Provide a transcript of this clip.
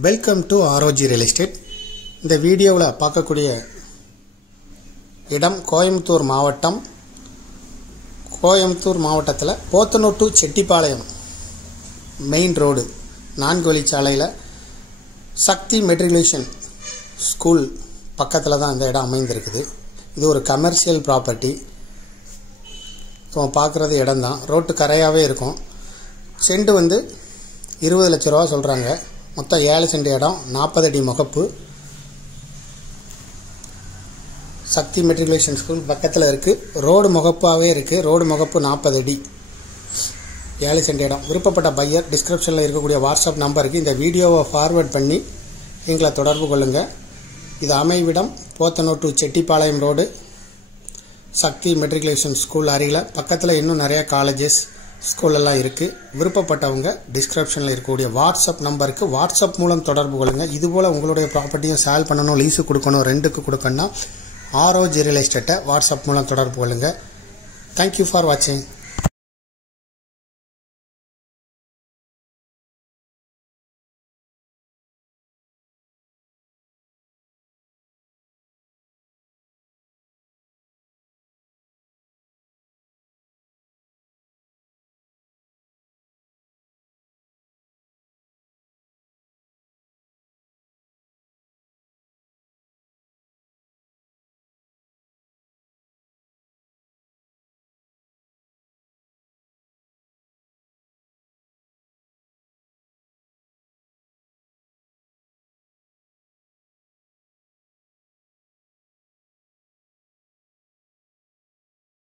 Welcome to ROG real estate. இந்த வீடியோவில் பார்க்கக்கூடிய இடம் கோயம்புத்தூர் மாவட்டத்தில் Pothanur to Chettipalayam main road 4 வழிச்சாலையில் சக்தி மெட்ரிகுலேஷன் ஸ்கூல் பக்கத்தில் தான் இந்த இடம் அமைந்திருக்குது. இது ஒரு கமர்ஷியல் ப்ராப்பர்ட்டி. இப்போ பார்க்குறது இடம் தான், ரோட்டு கரையாகவே இருக்கும். செண்டு 20 லட்ச ரூபா சொல்கிறாங்க. மொத்தம் 7 சென்ட் இடம், 40 அடி முகப்பு. சக்தி மெட்ரிகுலேஷன் ஸ்கூல் பக்கத்தில் இருக்குது. ரோடு முகப்பாகவே இருக்குது. ரோடு முகப்பு 40 அடி, 7 சென்ட் இடம். விருப்பப்பட்ட பையர் டிஸ்கிரிப்ஷனில் இருக்கக்கூடிய வாட்ஸ்அப் நம்பருக்கு இந்த வீடியோவை ஃபார்வேர்ட் பண்ணி எங்களை தொடர்பு கொள்ளுங்கள். இது அமைவிடம் Podanur to Chettipalayam road, Sakthi matriculation school அருகில். பக்கத்தில் இன்னும் நிறையா காலேஜஸ் ஸ்கூலெல்லாம் இருக்குது. விருப்பப்பட்டவங்க டிஸ்கிரிப்ஷனில் இருக்கக்கூடிய வாட்ஸ்அப் நம்பருக்கு வாட்ஸ்அப் மூலம் தொடர்பு கொள்ளுங்கள். இதுபோல் உங்களுடைய ப்ராப்பர்ட்டியும் சேல் பண்ணணும், லீஸு கொடுக்கணும், ரெண்டுக்கு கொடுக்கணும்னா ஆர்ஓஜி ரியல் எஸ்டேட்டை வாட்ஸ்அப் மூலம் தொடர்பு கொள்ளுங்கள். தேங்க்யூ ஃபார் வாட்சிங்.